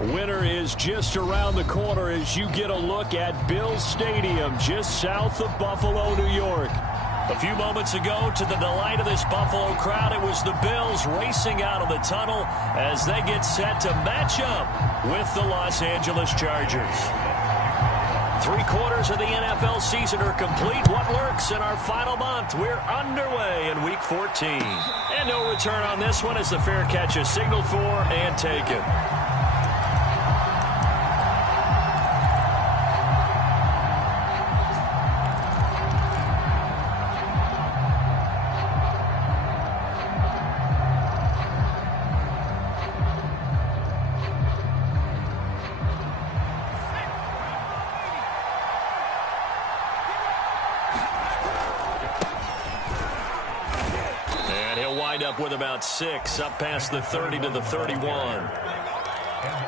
Winter is just around the corner as you get a look at Bills Stadium just south of Buffalo, New York. A few moments ago, to the delight of this Buffalo crowd, it was the Bills racing out of the tunnel as they get set to match up with the Los Angeles Chargers. 3/4 of the NFL season are complete. What lurks in our final month? We're underway in Week 14. And no return on this one as the fair catch is signaled for and taken. With about 6 up past the 30 to the 31.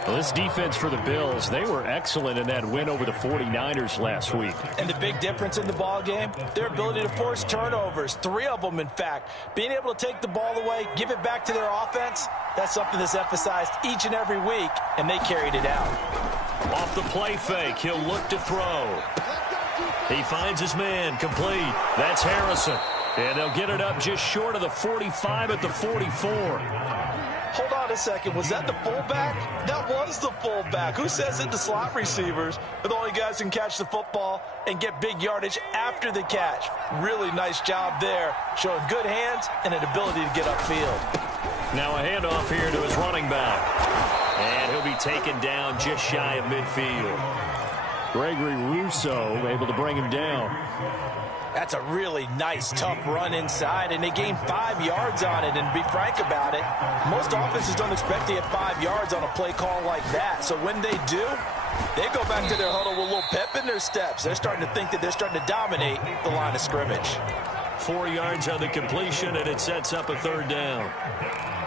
Well, this defense for the Bills, they were excellent in that win over the 49ers last week. And the big difference in the ball game, their ability to force turnovers, 3 of them in fact. Being able to take the ball away, give it back to their offense, that's something that's emphasized each and every week, and they carried it out. Off the play fake, he'll look to throw. He finds his man, complete. That's Harrison. And they'll get it up just short of the 45 at the 44. Hold on a second. Was that the fullback? That was the fullback. Who says it to slot receivers? But the only guys who can catch the football and get big yardage after the catch. Really nice job there. Showing good hands and an ability to get upfield. Now a handoff here to his running back. And he'll be taken down just shy of midfield. Gregory Rousseau able to bring him down. That's a really nice, tough run inside, and they gained 5 yards on it. And to be frank about it, most offenses don't expect to get 5 yards on a play call like that. So when they do, they go back to their huddle with a little pep in their steps. They're starting to think that they're starting to dominate the line of scrimmage. 4 yards on the completion, and it sets up a 3rd down.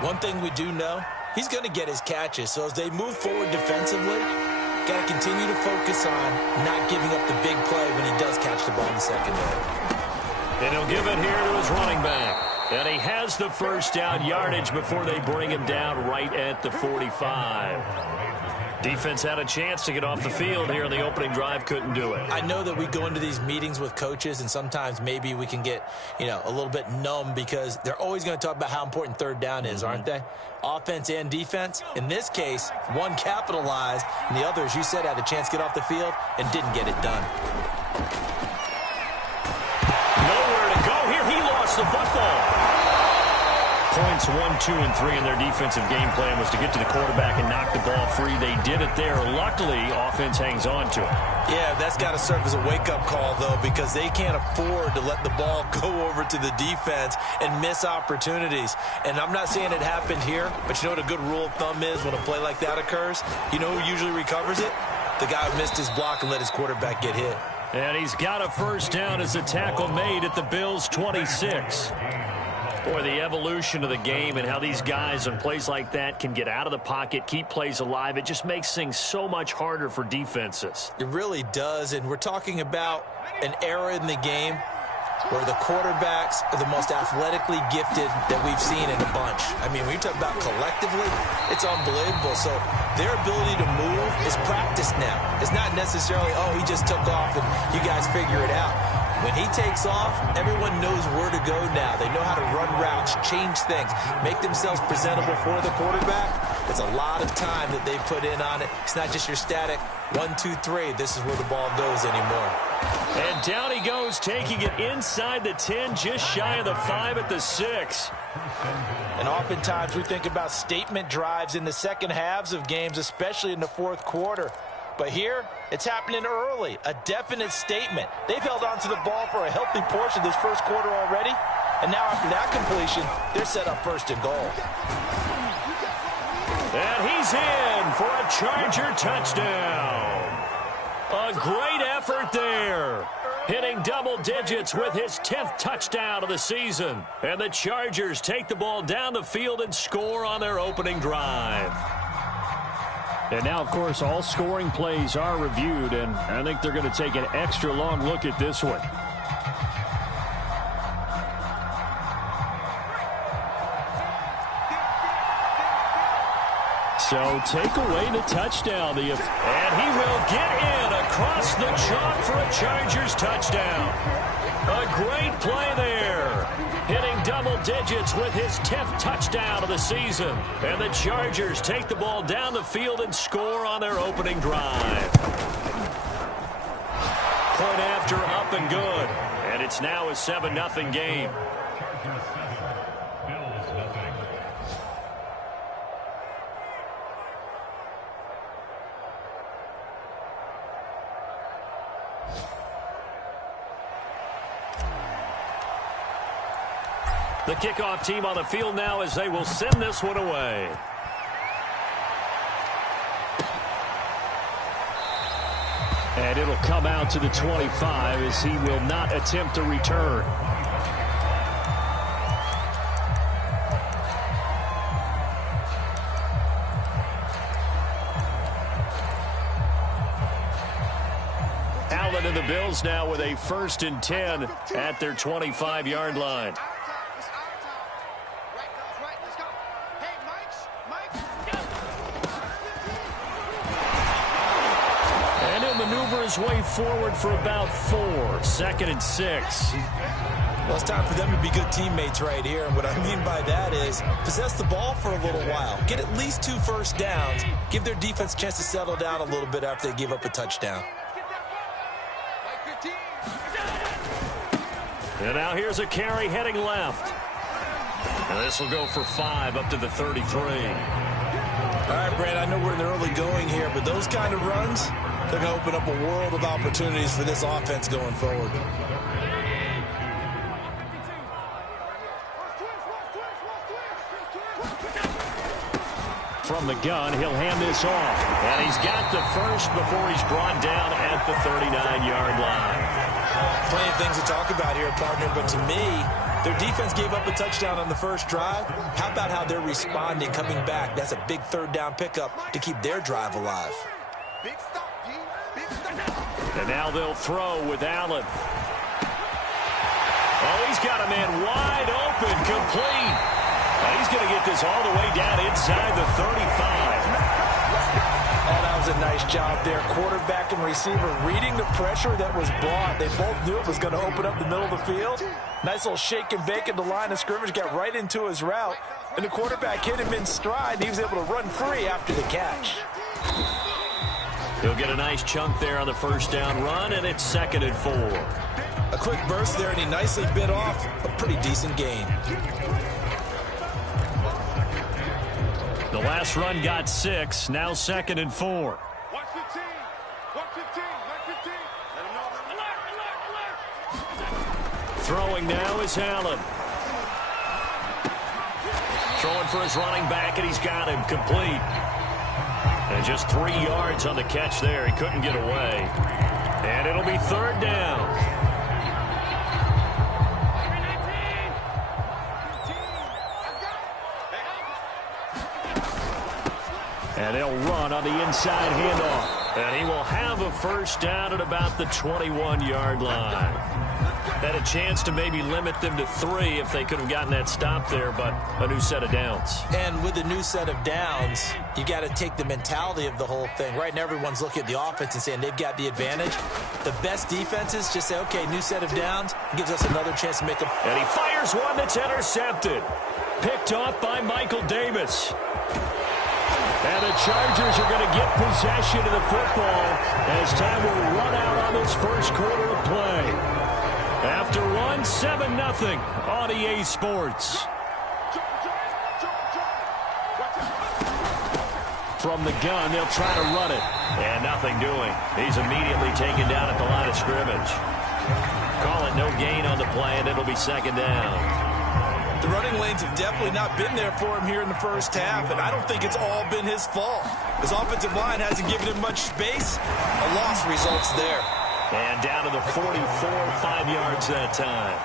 One thing we do know, he's going to get his catches. So as they move forward defensively, got to continue to focus on not giving up the big play when he does catch the ball in the secondary. And he'll give it here to his running back. And he has the 1st down yardage before they bring him down right at the 45. Defense had a chance to get off the field here in the opening drive, couldn't do it. I know that we go into these meetings with coaches, and sometimes maybe we can get, a little bit numb because they're always going to talk about how important 3rd down is, aren't they? Offense and defense. In this case, one capitalized, and the other, as you said, had a chance to get off the field and didn't get it done. Nowhere to go here. He lost the football. Points 1, 2, and 3 in their defensive game plan was to get to the quarterback and knock the ball free. They did it there. Luckily, offense hangs on to it. Yeah, that's got to serve as a wake-up call, though, because they can't afford to let the ball go over to the defense and miss opportunities. And I'm not saying it happened here, but you know what a good rule of thumb is when a play like that occurs? You know who usually recovers it? The guy who missed his block and let his quarterback get hit. And he's got a 1st down as a tackle made at the Bills' 26. Boy, the evolution of the game and how these guys on plays like that can get out of the pocket, keep plays alive, it just makes things so much harder for defenses. It really does, and we're talking about an era in the game where the quarterbacks are the most athletically gifted that we've seen in a bunch. I mean, when you talk about collectively, it's unbelievable. So their ability to move is practiced now. It's not necessarily, oh, he just took off and you guys figure it out. When he takes off, everyone knows where to go now. They know how to run routes, change things, make themselves presentable for the quarterback. It's a lot of time that they put in on it. It's not just your static 1, 2, 3. This is where the ball goes anymore. And down he goes, taking it inside the 10, just shy of the 5 at the 6. And oftentimes we think about statement drives in the second halves of games, especially in the 4th quarter. But here, it's happening early, a definite statement. They've held on to the ball for a healthy portion of this 1st quarter already. And now after that completion, they're set up 1st and goal. And he's in for a Charger touchdown. A great effort there. Hitting double digits with his 10th touchdown of the season. And the Chargers take the ball down the field and score on their opening drive. And now, of course, all scoring plays are reviewed, and I think they're going to take an extra long look at this one. So take away the touchdown. And he will get in across the chalk for a Chargers touchdown. A great play there. Hitting double digits with his 10th touchdown of the season. And the Chargers take the ball down the field and score on their opening drive. Point after, up and good. And it's now a 7-0 game. The kickoff team on the field now as they will send this one away. And it'll come out to the 25 as he will not attempt to return. Allen and the Bills now with a 1st and 10 at their 25-yard line. Maneuver his way forward for about 4. 2nd and 6. Well, it's time for them to be good teammates right here. And what I mean by that is possess the ball for a little while. Get at least 2 first downs. Give their defense a chance to settle down a little bit after they give up a touchdown. And now here's a carry heading left. And this will go for 5 up to the 33. All right, Brad, I know we're in the early going here, but those kind of runs, they're going to open up a world of opportunities for this offense going forward. From the gun, he'll hand this off. And he's got the first before he's brought down at the 39-yard line. Plenty of things to talk about here, partner, but to me, their defense gave up a touchdown on the first drive. How about how they're responding, coming back? That's a big 3rd down pickup to keep their drive alive. And now they'll throw with Allen. Oh, he's got a man wide open, complete. He's going to get this all the way down inside the 35. Oh, that was a nice job there. Quarterback and receiver reading the pressure that was brought. They both knew it was going to open up the middle of the field. Nice little shake and bake at the line of scrimmage, got right into his route. And the quarterback hit him in stride, and he was able to run free after the catch. He'll get a nice chunk there on the 1st down run, and it's 2nd and 4. A quick burst there, and he nicely bit off a pretty decent gain. The last run got 6, now 2nd and 4. Throwing now is Allen. Throwing for his running back, and he's got him complete. And just 3 yards on the catch there. He couldn't get away. And it'll be 3rd down. And they'll run on the inside handoff. And he will have a 1st down at about the 21-yard line. Had a chance to maybe limit them to 3 if they could have gotten that stop there, but a new set of downs. And with a new set of downs, you got to take the mentality of the whole thing. Right now, everyone's looking at the offense and saying they've got the advantage. The best defenses just say, okay, new set of downs, gives us another chance to make them. And he fires one that's intercepted. Picked off by Michael Davis. And the Chargers are going to get possession of the football as time will run out on this 1st quarter of play. After one, 7-0 on EA Sports. From the gun, they'll try to run it. And nothing doing. He's immediately taken down at the line of scrimmage. Call it no gain on the play, and it'll be 2nd down. The running lanes have definitely not been there for him here in the first half, and I don't think it's all been his fault. His offensive line hasn't given him much space. A loss results there. And down to the 44, 5 yards that time.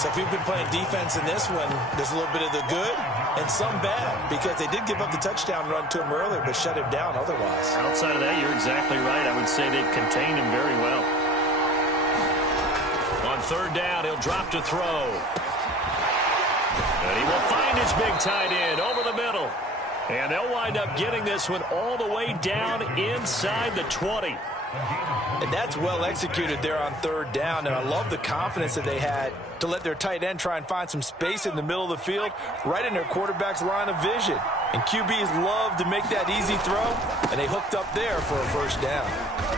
So if you've been playing defense in this one, there's a little bit of the good and some bad, because they did give up the touchdown run to him earlier, but shut him down otherwise. Outside of that, you're exactly right. I would say they've contained him very well. On 3rd down, he'll drop to throw. And he will find his big tight end over the middle. And they'll wind up getting this one all the way down inside the 20. And that's well executed there on third down. And I love the confidence that they had to let their tight end try and find some space in the middle of the field, right in their quarterback's line of vision. And QBs love to make that easy throw, and they hooked up there for a first down.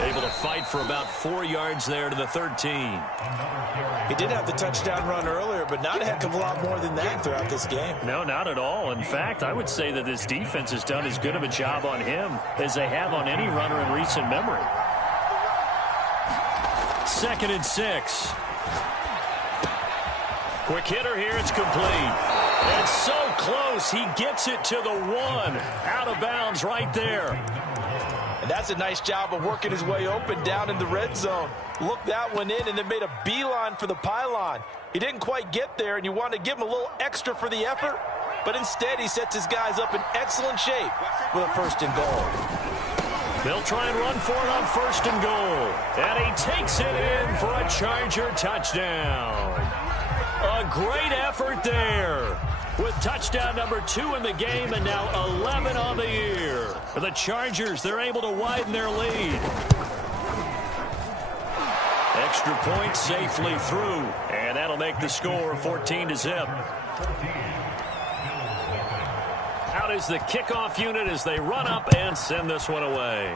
Able to fight for about 4 yards there to the 13. He did have the touchdown run earlier, but not a heck of a lot more than that throughout this game. No, not at all. In fact, I would say that this defense has done as good of a job on him as they have on any runner in recent memory. 2nd and 6. Quick hitter here. It's complete. And so close. He gets it to the 1. Out of bounds right there. And that's a nice job of working his way open down in the red zone. Looked that one in and then made a beeline for the pylon. He didn't quite get there, and you want to give him a little extra for the effort. But instead, he sets his guys up in excellent shape with a 1st and goal. They'll try and run for it on 1st and goal. And he takes it in for a Charger touchdown. A great effort there. With touchdown number 2 in the game and now 11 on the year. For the Chargers, they're able to widen their lead. Extra point safely through. And that'll make the score 14-0. Out is the kickoff unit as they run up and send this one away.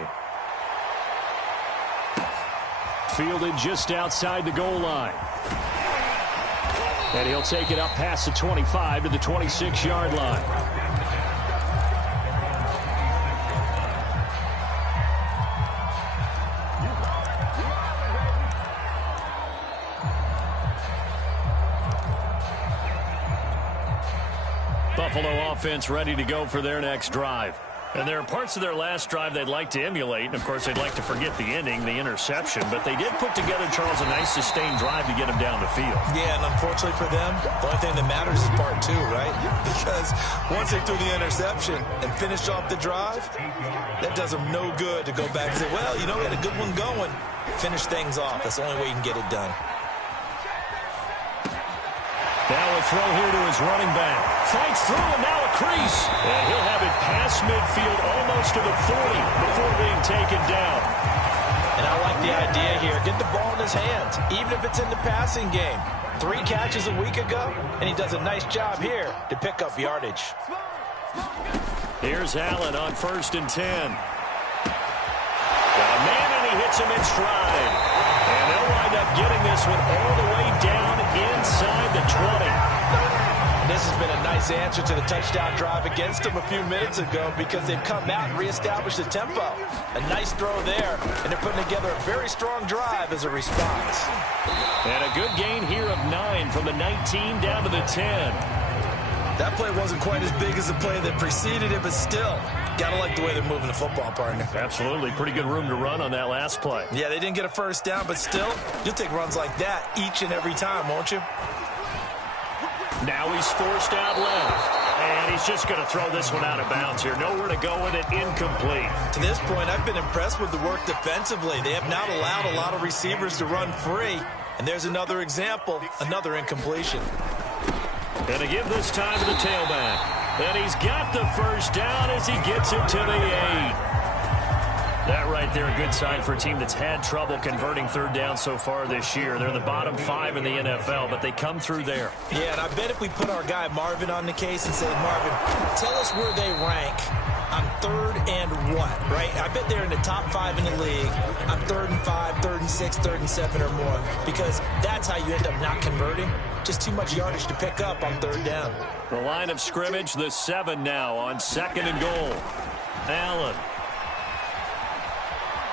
Fielded just outside the goal line. And he'll take it up past the 25 to the 26-yard line. Buffalo offense ready to go for their next drive. And there are parts of their last drive they'd like to emulate. And, of course, they'd like to forget the ending, the interception. But they did put together, Charles, a nice sustained drive to get them down the field. Yeah, and unfortunately for them, the only thing that matters is part 2, right? Because once they threw the interception and finished off the drive, that does them no good to go back and say, well, you know, we had a good one going. Finish things off. That's the only way you can get it done. Now a throw here to his running back. Fights through, and now a crease. And he'll have it past midfield almost to the 40 before being taken down. And I like the idea here. Get the ball in his hands, even if it's in the passing game. 3 catches a week ago, and he does a nice job here to pick up yardage. Here's Allen on 1st and 10. Got a man, and he hits him in stride. And they'll wind up getting this one all the way down inside the 20. This has been a nice answer to the touchdown drive against them a few minutes ago because they've come out and reestablished the tempo. A nice throw there, and they're putting together a very strong drive as a response. And a good gain here of 9 from the 19 down to the 10. That play wasn't quite as big as the play that preceded it, but still, gotta like the way they're moving the football, partner. Absolutely. Pretty good room to run on that last play. Yeah, they didn't get a first down, but still, you'll take runs like that each and every time, won't you? Now he's forced out left. And he's just going to throw this one out of bounds here. Nowhere to go with it. Incomplete. To this point, I've been impressed with the work defensively. They have not allowed a lot of receivers to run free. And there's another example, another incompletion. And to give this time to the tailback. And he's got the first down as he gets it to the 8. That right there, a good sign for a team that's had trouble converting third down so far this year. They're the bottom 5 in the NFL, but they come through there. Yeah, and I bet if we put our guy Marvin on the case and said, Marvin, tell us where they rank on 3rd and what, right? I bet they're in the top 5 in the league on 3rd and 5, 3rd and 6, 3rd and 7 or more, because that's how you end up not converting. Just too much yardage to pick up on 3rd down. The line of scrimmage, the 7 now on 2nd and goal. Allen.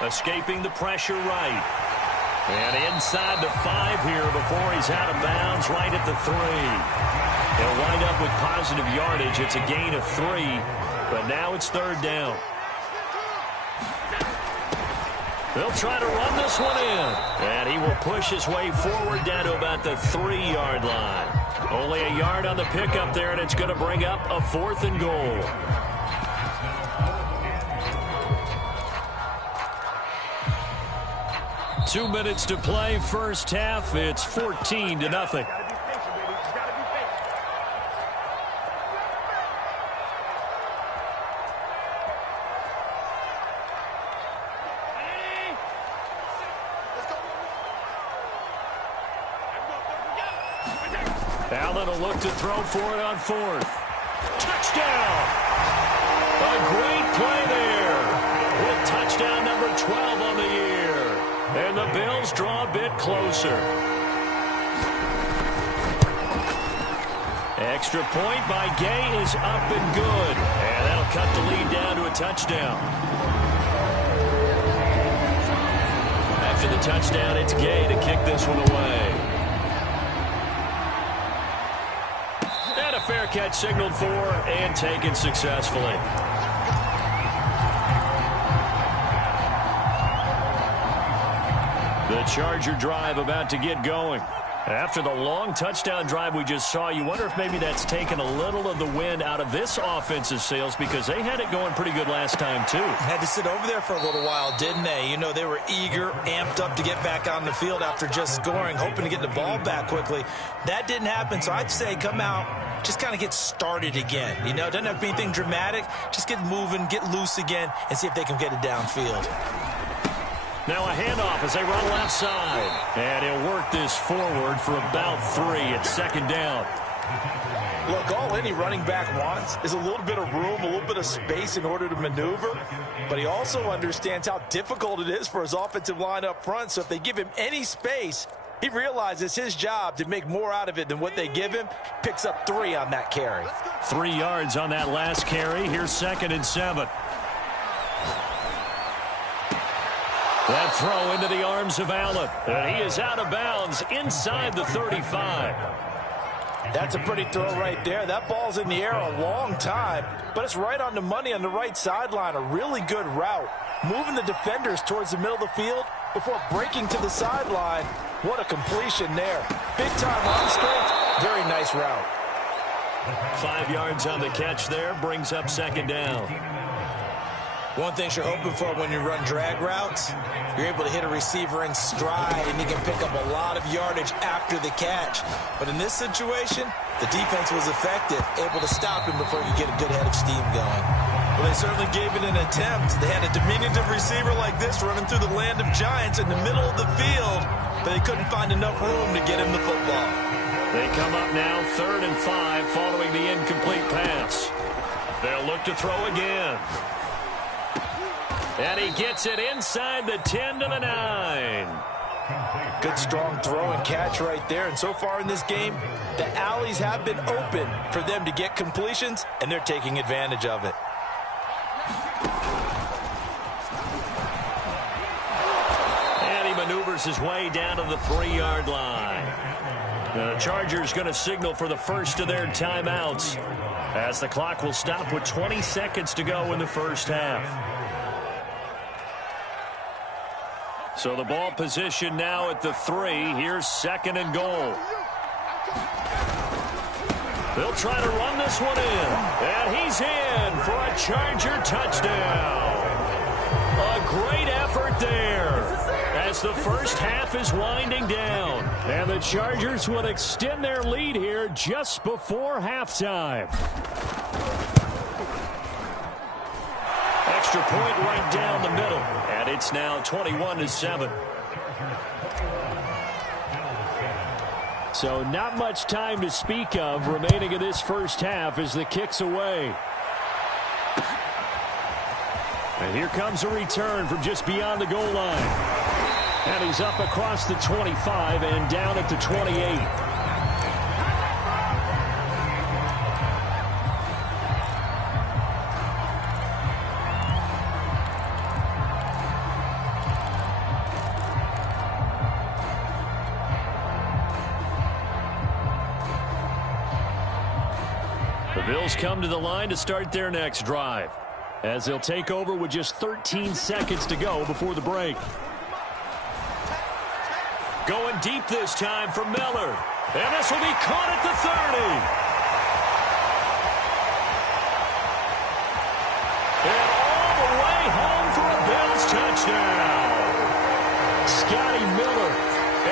Escaping the pressure right. And inside the 5 here before he's out of bounds right at the 3. He'll wind up with positive yardage. It's a gain of 3, but now it's 3rd down. They'll try to run this one in. And he will push his way forward down to about the 3-yard line. Only a yard on the pickup there, and it's going to bring up a 4th and goal. Two minutes to play, first half. It's 14-0. Allen will look to throw for it on fourth. Touchdown! A great play there with touchdown number 12 on the year. And the Bills draw a bit closer. Extra point by Gay is up and good. And that'll cut the lead down to a touchdown. After the touchdown, it's Gay to kick this one away. And a fair catch signaled for and taken successfully. The Charger drive about to get going. After the long touchdown drive we just saw, you wonder if maybe that's taken a little of the wind out of this offensive sails because they had it going pretty good last time, too. Had to sit over there for a little while, didn't they? You know, they were eager, amped up to get back on the field after just scoring, hoping to get the ball back quickly. That didn't happen, so I'd say come out, just kind of get started again. You know, doesn't have to be anything dramatic. Just get moving, get loose again, and see if they can get it downfield. Now a handoff as they run left side. And he'll work this forward for about 3 at second down. Look, all any running back wants is a little bit of room, a little bit of space in order to maneuver. But he also understands how difficult it is for his offensive line up front. So if they give him any space, he realizes his job to make more out of it than what they give him. Picks up 3 on that carry. 3 yards on that last carry. Here's 2nd and 7. That throw into the arms of Allen. And he is out of bounds inside the 35. That's a pretty throw right there. That ball's in the air a long time, but it's right on the money on the right sideline. A really good route. Moving the defenders towards the middle of the field before breaking to the sideline. What a completion there. Big-time arm strength. Very nice route. 5 yards on the catch there. Brings up 2nd down. One thing you're hoping for when you run drag routes, you're able to hit a receiver in stride, and you can pick up a lot of yardage after the catch. But in this situation, the defense was effective, able to stop him before you get a good head of steam going. Well, they certainly gave it an attempt. They had a diminutive receiver like this running through the land of giants in the middle of the field, but they couldn't find enough room to get him the football. They come up now 3rd and 5 following the incomplete pass. They'll look to throw again. And he gets it inside the 10 to the 9. Good, strong throw and catch right there. And so far in this game, the alleys have been open for them to get completions, and they're taking advantage of it. And he maneuvers his way down to the 3-yard line. The Chargers going to signal for the first of their timeouts as the clock will stop with 20 seconds to go in the first half. So the ball position now at the 3. Here's 2nd and goal. They'll try to run this one in. And he's in for a Charger touchdown. A great effort there as the first half is winding down. And the Chargers will extend their lead here just before halftime. Extra point right down the middle. And it's now 21-7. So not much time to speak of remaining in this first half as the kick's away. And here comes a return from just beyond the goal line. And he's up across the 25 and down at the 28. The Bills come to the line to start their next drive as they'll take over with just 13 seconds to go before the break. Going deep this time for Miller. And this will be caught at the 30. And all the way home for a Bills touchdown. Scotty Miller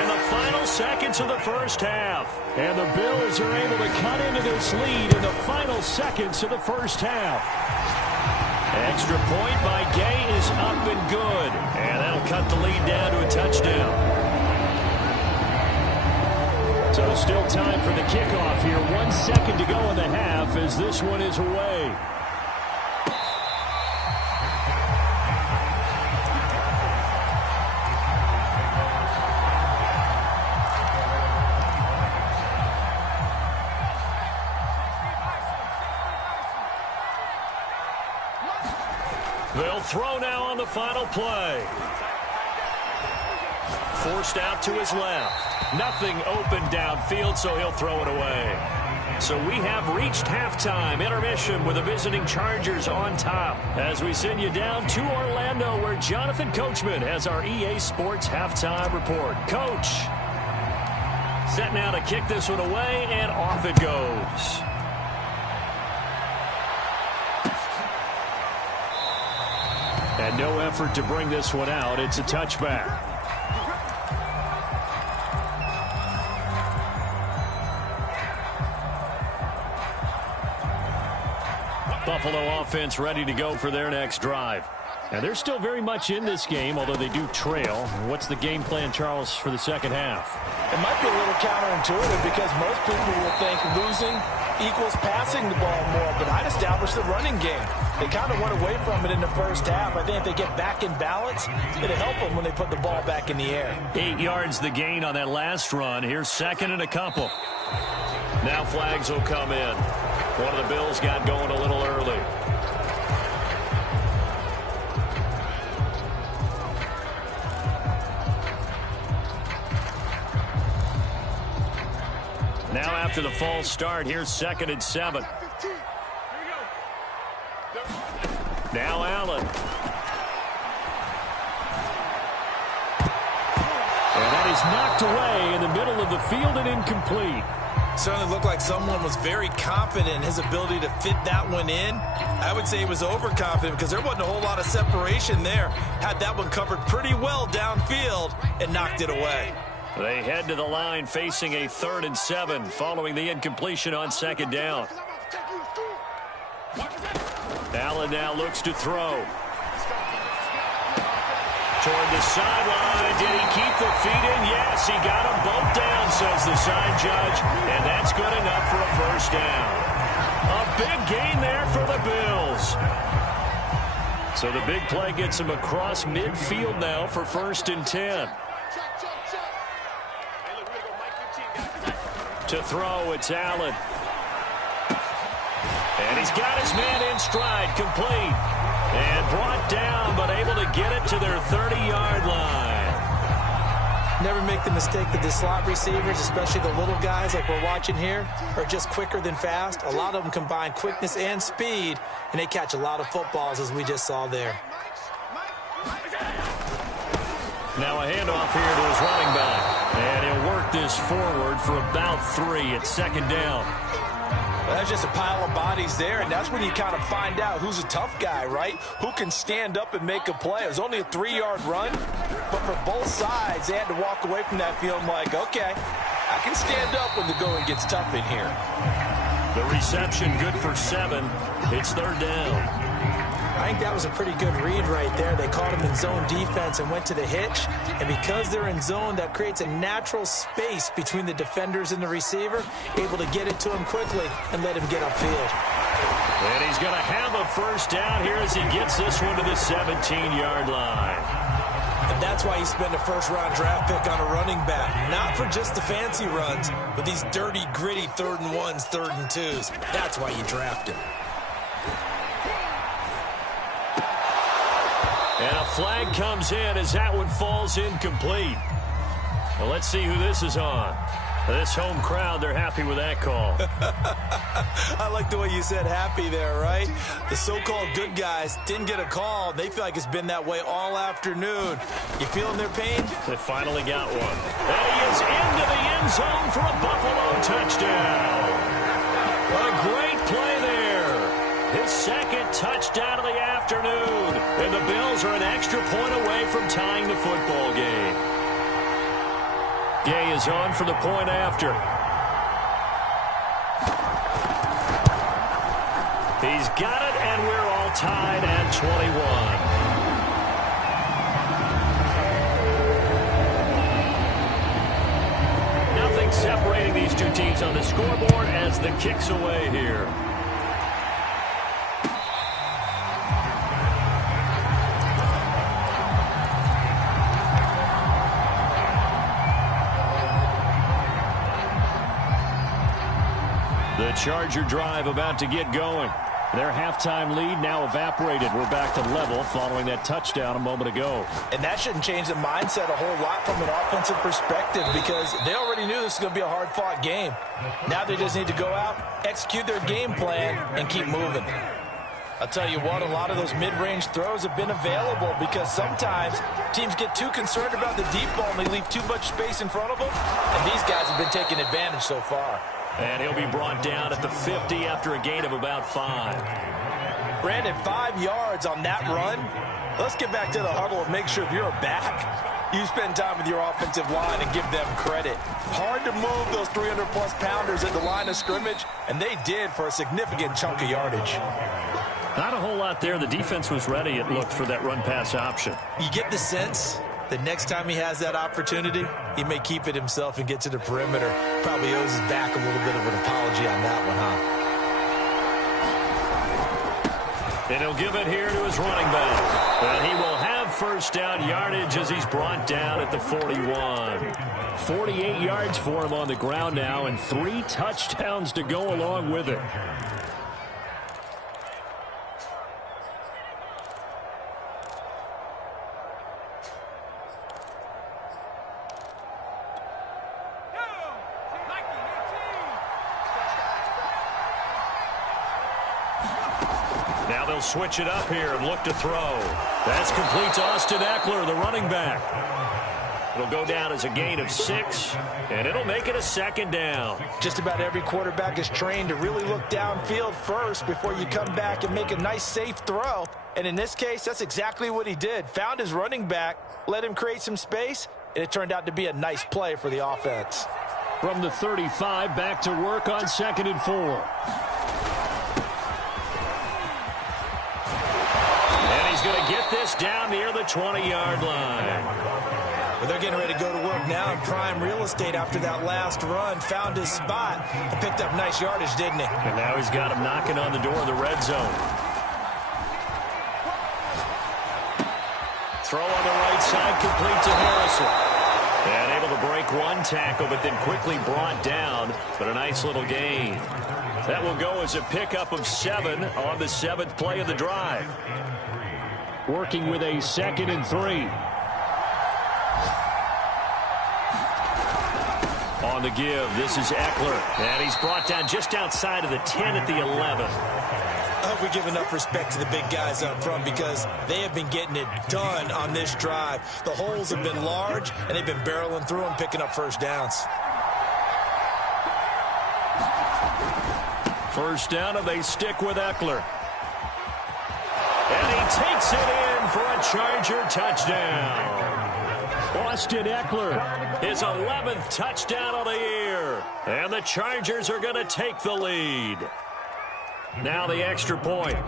in the final seconds of the first half. And the Bills are able to cut into this lead in the final seconds of the first half. Extra point by Gay is up and good. And that'll cut the lead down to a touchdown. So Still time for the kickoff here. 1 second to go in the half as this one is away. They'll throw now on the final play. Forced out to his left. Nothing open downfield, so he'll throw it away. So we have reached halftime. Intermission with the visiting Chargers on top. As we send you down to Orlando, where Jonathan Coachman has our EA Sports halftime report. Coach, set now to kick this one away, and off it goes. And no effort to bring this one out. It's a touchback. Buffalo offense ready to go for their next drive. And they're still very much in this game, although they do trail. What's the game plan, Charles, for the second half? It might be a little counterintuitive because most people will think losing equals passing the ball more, but I'd establish the running game. They kind of went away from it in the first half. I think if they get back in balance, it'll help them when they put the ball back in the air. 8 yards the gain on that last run. Here's second and a couple. Now flags will come in. One of the Bills got going a little early. Now after the false start, here's second and 7. Now Allen. And that is knocked away in the middle of the field and incomplete. Certainly looked like someone was very confident in his ability to fit that one in. I would say he was overconfident because there wasn't a whole lot of separation there. Had that one covered pretty well downfield and knocked it away. They head to the line facing a 3rd and 7 following the incompletion on second down. Allen now looks to throw. Toward the sideline. Did he keep the feet in? Yes, he got them both down, says the side judge. And that's good enough for a first down. A big gain there for the Bills. So the big play gets him across midfield now for 1st and 10. To throw, it's Allen. And he's got his man in stride, complete. And brought down, but able to get it to their 30-yard line. Never make the mistake that the slot receivers, especially the little guys like we're watching here, are just quicker than fast. A lot of them combine quickness and speed, and they catch a lot of footballs, as we just saw there. Now a handoff here to his running back. And he'll work this forward for about 3 at second down. Well, that's just a pile of bodies there, and that's when you kind of find out who's a tough guy, right? Who can stand up and make a play. It was only a 3-yard run, but for both sides, they had to walk away from that field like, okay, I can stand up when the going gets tough in here. The reception good for 7. It's 3rd down. I think that was a pretty good read right there. They caught him in zone defense and went to the hitch. And because they're in zone, that creates a natural space between the defenders and the receiver, able to get it to him quickly and let him get upfield. And he's going to have a first down here as he gets this one to the 17-yard line. And that's why you spend a first-round draft pick on a running back. Not for just the fancy runs, but these dirty, gritty 3rd and 1s, 3rd and 2s. That's why you draft him. And a flag comes in as that one falls incomplete. Well, let's see who this is on. This home crowd, they're happy with that call. I like the way you said happy there, right? The so-called good guys didn't get a call. They feel like it's been that way all afternoon. You feeling their pain? They finally got one. And he is into the end zone for a Buffalo touchdown. A great play there. His 2nd touchdown of the afternoon. And the Bills are an extra point away from tying the football game. Gay is on for the point after. He's got it, and we're all tied at 21. Nothing separated separating these two teams on the scoreboard as the kick's away here. The Charger drive about to get going. Their halftime lead now evaporated. We're back to level following that touchdown a moment ago. And that shouldn't change the mindset a whole lot from an offensive perspective because they already knew this was going to be a hard-fought game. Now they just need to go out, execute their game plan, and keep moving. I'll tell you what, a lot of those mid-range throws have been available because sometimes teams get too concerned about the deep ball and they leave too much space in front of them. And these guys have been taking advantage so far. And he'll be brought down at the 50 after a gain of about 5. Brandon, 5 yards on that run. Let's get back to the huddle and make sure if you're a back, you spend time with your offensive line and give them credit. Hard to move those 300-plus pounders at the line of scrimmage, and they did for a significant chunk of yardage. Not a whole lot there. The defense was ready, it looked, for that run-pass option. You get the sense the next time he has that opportunity, he may keep it himself and get to the perimeter. Probably owes his back a little bit of an apology on that one, huh? And he'll give it here to his running back. And he will have first down yardage as he's brought down at the 41. 48 yards for him on the ground now, and 3 touchdowns to go along with it. Now they'll switch it up here and look to throw. That's complete to Austin Ekeler, the running back. It'll go down as a gain of 6, and it'll make it a second down. Just about every quarterback is trained to really look downfield first before you come back and make a nice, safe throw. And in this case, that's exactly what he did. Found his running back, let him create some space, and it turned out to be a nice play for the offense. From the 35, back to work on 2nd and 4. He's going to get this down near the 20-yard line. Well, they're getting ready to go to work now in prime real estate after that last run. Found his spot and picked up nice yardage, didn't he? And now he's got him knocking on the door of the red zone. Throw on the right side, complete to Harrison. And able to break one tackle, but then quickly brought down. But a nice little gain. That will go as a pickup of 7 on the 7th play of the drive. Working with a 2nd and 3. On the give, this is Ekeler. And he's brought down just outside of the 10 at the 11. I hope we give enough respect to the big guys up front because they have been getting it done on this drive. The holes have been large, and they've been barreling through them, picking up first downs. First down, and they stick with Ekeler. And he takes it in for a Charger touchdown. Austin Ekeler, his 11th touchdown of the year. And the Chargers are going to take the lead. Now the extra point.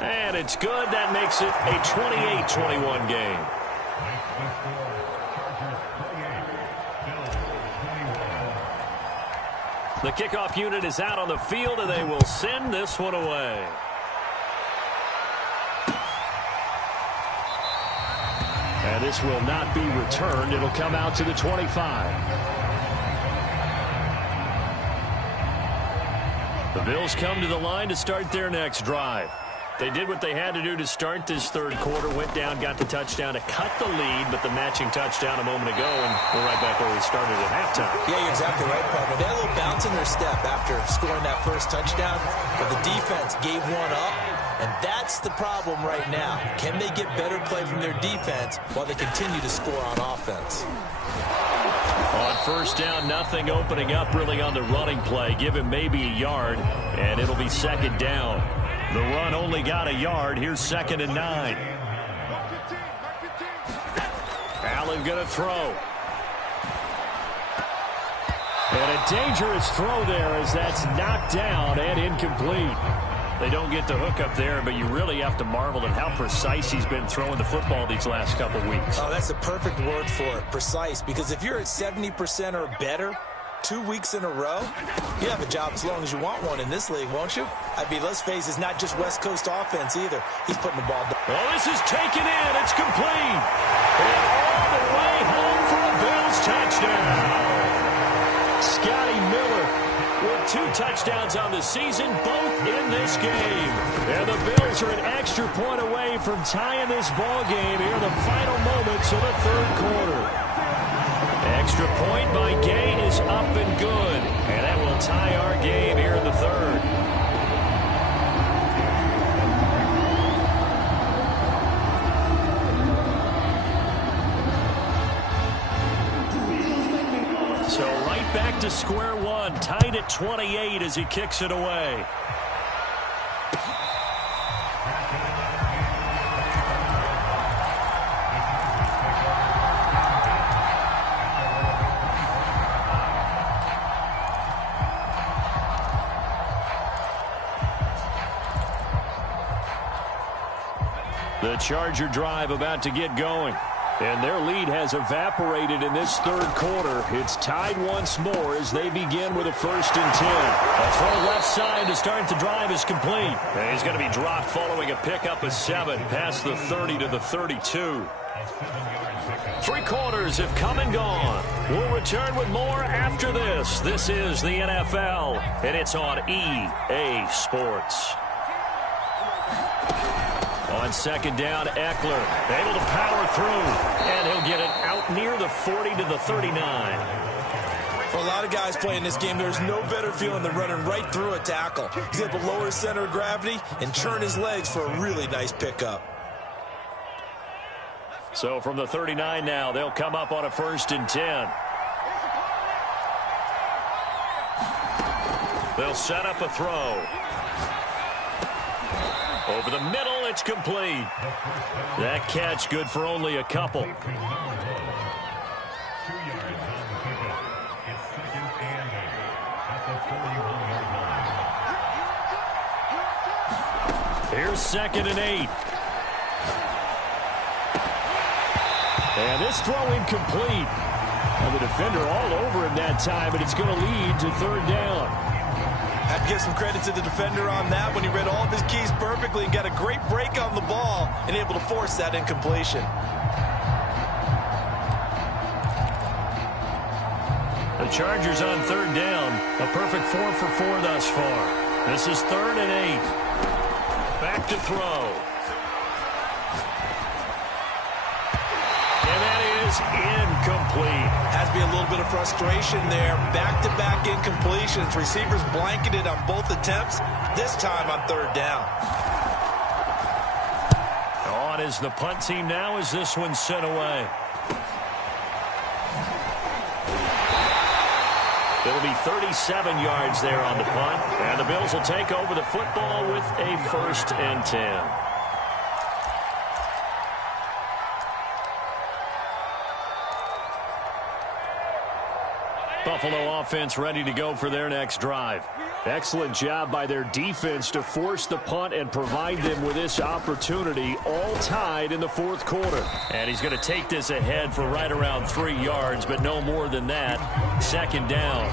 And it's good. That makes it a 28-21 game. The kickoff unit is out on the field, and they will send this one away. And this will not be returned. It'll come out to the 25. The Bills come to the line to start their next drive. They did what they had to do to start this third quarter, went down, got the touchdown to cut the lead, but the matching touchdown a moment ago, and we're right back where we started at halftime. Yeah, you're exactly right, partner. They had a little bounce in their step after scoring that first touchdown, but the defense gave one up, and that's the problem right now. Can they get better play from their defense while they continue to score on offense? On first down, nothing opening up really on the running play. Give him maybe a yard, and it'll be second down. The run only got a yard. Here's 2nd and 9. Allen going to throw. And a dangerous throw there as that's knocked down and incomplete. They don't get the hook up there, but you really have to marvel at how precise he's been throwing the football these last couple weeks. Oh, that's a perfect word for it, precise, because if you're at 70% or better 2 weeks in a row, you have a job as long as you want one in this league, won't you? I mean, let's face it, it's not just West Coast offense either. He's putting the ball down. Well, this is taken in. It's complete. And all the way home for a Bills touchdown. Scotty Miller with 2 touchdowns on the season, both in this game. And the Bills are an extra point away from tying this ball game here in the final moments of the third quarter. Extra point by Gay is up and good. And that will tie our game here in the third. So right back to square one, tied at 28 as he kicks it away. The Charger drive about to get going. And their lead has evaporated in this third quarter. It's tied once more as they begin with a 1st and 10. A throw left side to start the drive is complete. And he's going to be dropped following a pickup of 7 past the 30 to the 32. 3 quarters have come and gone. We'll return with more after this. This is the NFL, and it's on EA Sports. On 2nd down, Eckler able to power through, and he'll get it out near the 40 to the 39. For a lot of guys playing this game, there's no better feeling than running right through a tackle. He's able to lower his center of gravity and turn his legs for a really nice pickup. So from the 39 now, they'll come up on a 1st and 10. They'll set up a throw. Over the middle, it's complete. That catch good for only a couple. Here's 2nd and 8. And this throw incomplete. And the defender all over him that time, but it's going to lead to 3rd down. Have to give some credit to the defender on that when he read all of his keys perfectly and got a great break on the ball and able to force that incompletion. The Chargers on 3rd down. A perfect 4 for 4 thus far. This is 3rd and 8. Back to throw. And that is incomplete. Has to be a little bit of frustration there. Back-to-back incompletions. Receivers blanketed on both attempts, this time on 3rd down. On is the punt team now as this one's sent away. It'll be 37 yards there on the punt. And the Bills will take over the football with a 1st and 10. Buffalo offense ready to go for their next drive. Excellent job by their defense to force the punt and provide them with this opportunity, all tied in the 4th quarter. And he's going to take this ahead for right around 3 yards, but no more than that. 2nd down.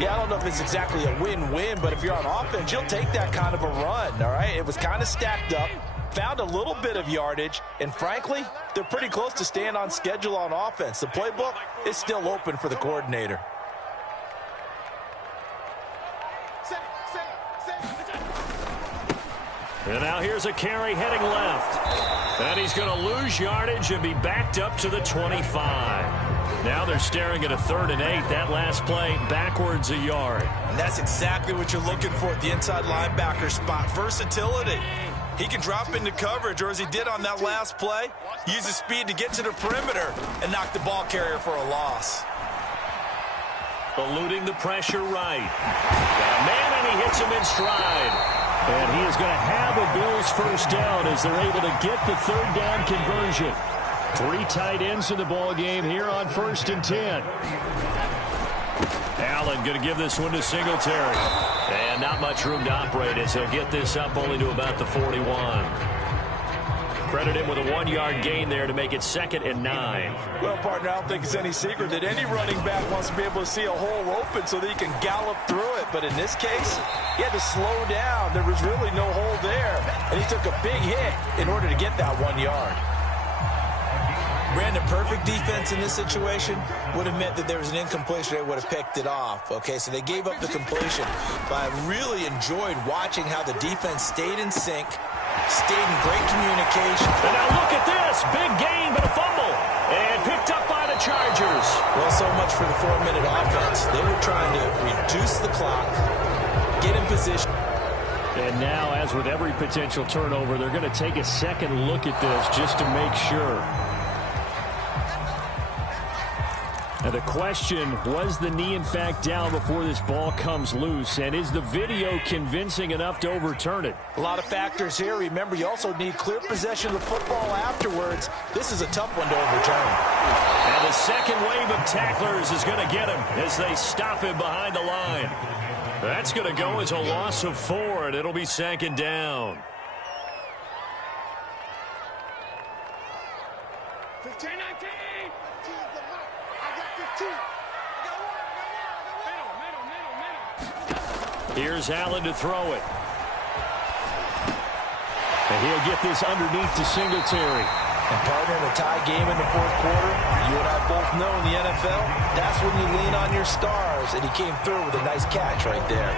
Yeah, I don't know if it's exactly a win-win, but if you're on offense, you'll take that kind of a run, all right? It was kind of stacked up, found a little bit of yardage, and frankly, they're pretty close to staying on schedule on offense. The playbook is still open for the coordinator. And now here's a carry heading left. And he's going to lose yardage and be backed up to the 25. Now they're staring at a 3rd and 8. That last play backwards a yard. And that's exactly what you're looking for at the inside linebacker spot. Versatility. He can drop into coverage, or as he did on that last play, use his speed to get to the perimeter and knock the ball carrier for a loss. Eluding the pressure right. Got a man, and he hits him in stride. And he is going to have a Bills 1st down as they're able to get the 3rd down conversion. 3 tight ends in the ball game here on 1st and 10. Allen going to give this one to Singletary. And not much room to operate as he'll get this up only to about the 41. Credit him with a 1-yard gain there to make it 2nd and 9. Well, partner, I don't think it's any secret that any running back wants to be able to see a hole open so that he can gallop through it. But in this case, he had to slow down. There was really no hole there. And he took a big hit in order to get that 1 yard. Brandon, perfect defense in this situation would have meant that there was an incompletion. They would have picked it off. Okay, so they gave up the completion. But I really enjoyed watching how the defense stayed in sync, stayed in great communication. And now look at this. Big gain, but a fumble. And picked up by the Chargers. Well, so much for the 4-minute offense. They were trying to reduce the clock, get in position. And now, as with every potential turnover, they're going to take a second look at this just to make sure. Now the question, was the knee in fact down before this ball comes loose? And is the video convincing enough to overturn it? A lot of factors here. Remember, you also need clear possession of the football afterwards. This is a tough one to overturn. And the second wave of tacklers is going to get him as they stop him behind the line. That's going to go as a loss of 4, and it'll be 2nd down. 15-19. Here's Allen to throw it. And he'll get this underneath to Singletary. And partner, in a tie game in the 4th quarter, you and I both know in the NFL, that's when you lean on your stars. And he came through with a nice catch right there.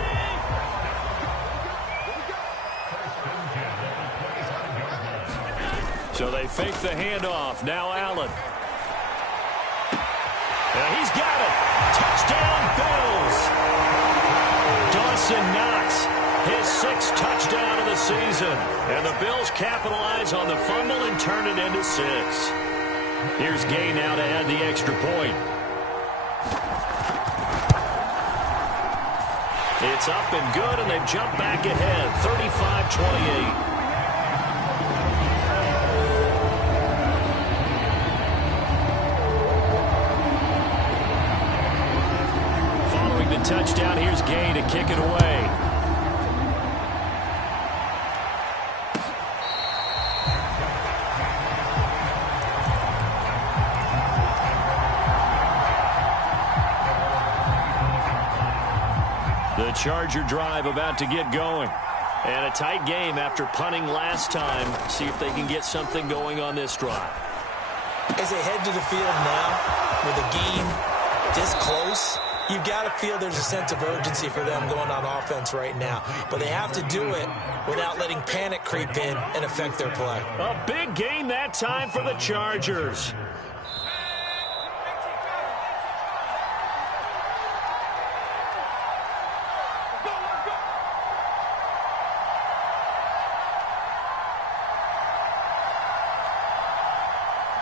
So they fake the handoff. Now Allen. And he's got it. Touchdown, Bills. Dawson Knox, his 6th touchdown of the season. And the Bills capitalize on the fumble and turn it into 6. Here's Gay now to add the extra point. It's up and good, and they've jumped back ahead, 35-28. Touchdown. Here's Gay to kick it away. The Charger drive about to get going. And a tight game after punting last time. See if they can get something going on this drive. As they head to the field now, with the game this close, you've got to feel there's a sense of urgency for them going on offense right now. But they have to do it without letting panic creep in and affect their play. A big gain that time for the Chargers.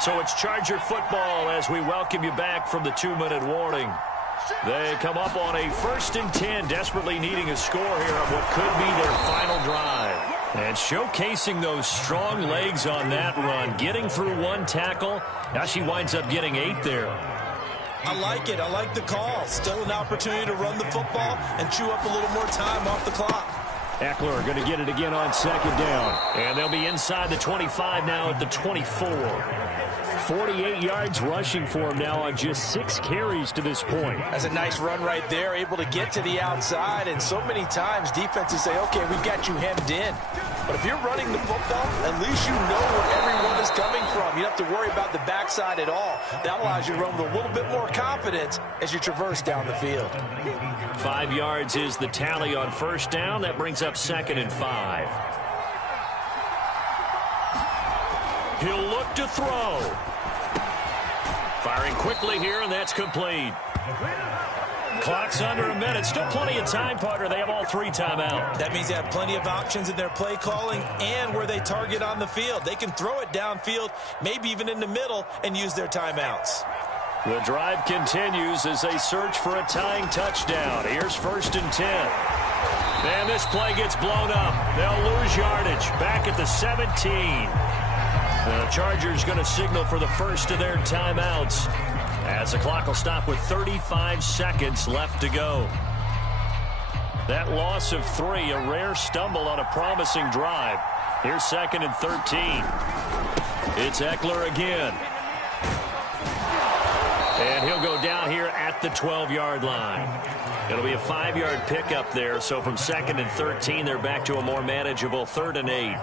So it's Charger football as we welcome you back from the 2-minute warning. They come up on a 1st and 10, desperately needing a score here on what could be their final drive. And showcasing those strong legs on that run, getting through 1 tackle. Now she winds up getting 8 there. I like it. I like the call. Still an opportunity to run the football and chew up a little more time off the clock. Eckler going to get it again on 2nd down. And they'll be inside the 25 now at the 24. 48 yards rushing for him now on just 6 carries to this point. That's a nice run right there, able to get to the outside. And so many times defenses say, okay, we've got you hemmed in. But if you're running the football, at least you know where everyone is coming from. You don't have to worry about the backside at all. That allows you to run with a little bit more confidence as you traverse down the field. 5 yards is the tally on 1st down. That brings up 2nd and 5. He'll look to throw. Firing quickly here, and that's complete. Clock's under a minute. Still plenty of time, partner. They have all 3 timeouts. That means they have plenty of options in their play calling and where they target on the field. They can throw it downfield, maybe even in the middle, and use their timeouts. The drive continues as they search for a tying touchdown. Here's 1st and 10. And this play gets blown up. They'll lose yardage. Back at the 17. The Chargers going to signal for the first of their timeouts. As the clock will stop with 35 seconds left to go. That loss of 3, a rare stumble on a promising drive. Here's 2nd and 13. It's Eckler again. And he'll go down here at the 12-yard line. It'll be a 5-yard pickup there, so from 2nd and 13, they're back to a more manageable 3rd and 8.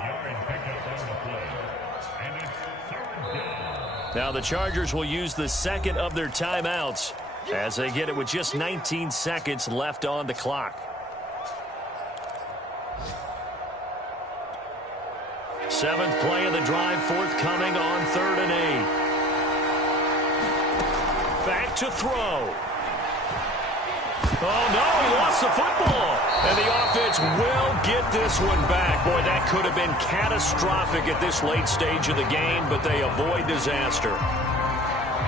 Now the Chargers will use the second of their timeouts as they get it with just 19 seconds left on the clock. 7th play of the drive forthcoming on 3rd and 8. Back to throw. Oh, no, he lost the football. And the offense will get this one back. Boy, that could have been catastrophic at this late stage of the game, but they avoid disaster.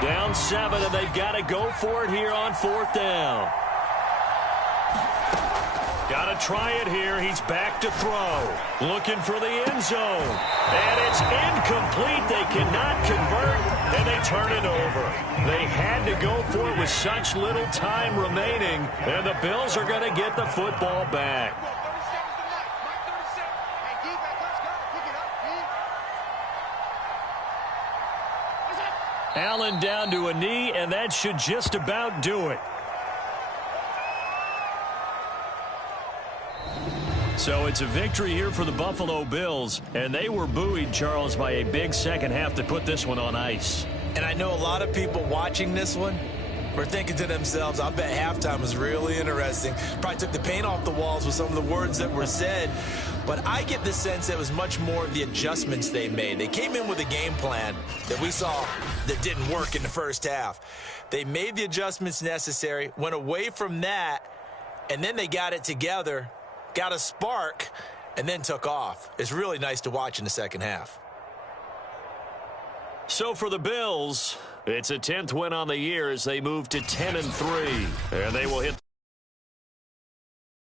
Down 7, and they've got to go for it here on 4th down. Got to try it here. He's back to throw. Looking for the end zone. And it's incomplete. They cannot convert, and they turn it over. They had to go for it with such little time remaining, and the Bills are going to get the football back. Allen down to a knee, and that should just about do it. So it's a victory here for the Buffalo Bills, and they were buoyed, Charles, by a big second half to put this one on ice. And I know a lot of people watching this one were thinking to themselves, I bet halftime was really interesting. Probably took the paint off the walls with some of the words that were said. But I get the sense that it was much more of the adjustments they made. They came in with a game plan that we saw that didn't work in the first half. They made the adjustments necessary, went away from that, and then they got it together, got a spark, and then took off. It's really nice to watch in the second half. So for the Bills, it's a 10th win on the year as they move to 10-3. And they will hit the